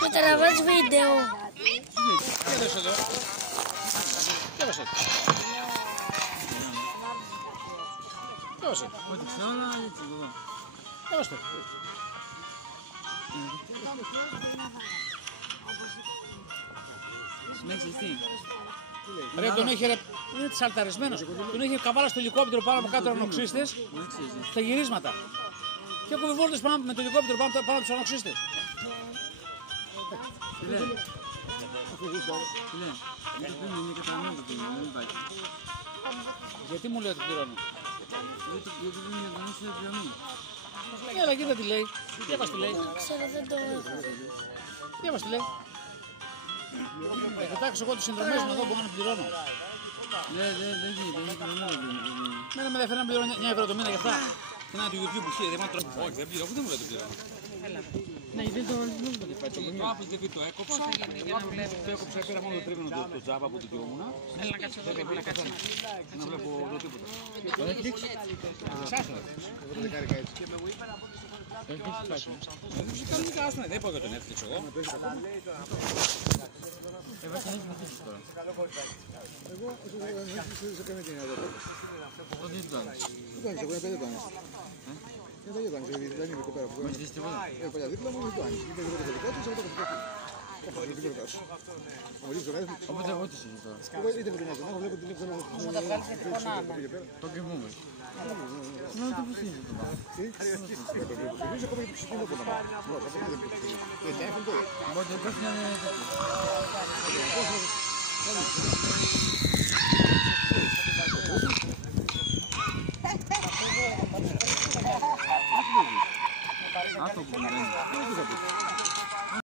Με τραβάς βίντεο. Κοίταξε εδώ. Κοίταξε. Κοίταξε. Ό,τι ξέρω, αλλά έτσι εδώ. Κοίταξε. Συνέχισε τι. Ρε τον είχε, είναι σαλταρισμένος. Τον είχε καβάλα στο ελικόπτερο πάνω από κάτω ανοξύστες στα γυρίσματα. Και έχω βόλτες πάνω με το ελικόπτερο πάνω από τους ανοξύστες. Τι λέει. Γιατί δεν είναι κατανοητό το δεν Γιατί μου λέει ότι πληρώνω. Γιατί δεν είναι κατανοητό το πληρώνει. Έλα, κοίτα τι λέει. Διάβας τι λέει. Ξέρω, δεν το έχω. Διάβας τι λέει. Θα κοιτάξω εγώ τις συνδρομές μου εδώ που να πληρώνω. Δεν γίνεται, είναι κανένα. Μένα με ενδιαφέρει να πληρώνω 9 ευρώ το μήνα για αυτά. Και να του YouTube που χείρε, δεν τρώω. Όχι, δεν πληρώνω, δεν μου λέει το πληρώνω. Ναι, γιατί δεν το πάει το Το Apple TV το έκοψα. Το έκοψα, πήρα μόνο το τρίμηνο το Java που δικαιούμουν. Να βλέπω το τίποτα. Σάσερα. Κανονικά άστονα, δεν πω για τον Netflix εγώ. Εγώ θα έχει μετρήσεις τώρα. Εγώ σε καμία την εδώ. Αυτό δεν το κάνεις. Δεν το άνοιξα, εγώ δεν το άνοιξα. Δεν το άνοιξα, δεν είμαι εδώ πέρα. Μας ζητήσεις τίποτα. Παλιά δίπλα μου δεν το άνοιξα. Είπε εγώ το δικό του, εγώ το δικό του. Οπότε εγώ τι συζητώ τώρα. Εγώ είτε με τον Αζωνά, βλέπω την εικόνα. Μου τα βγάλεις γιατί πονάμε. Το και μου. Ναι, το που συζητώ. Εμείς ακόμα και το ψηφίνω από να Οπότε πρέπει να είναι τέτοιο. Αυτό που μου λένε.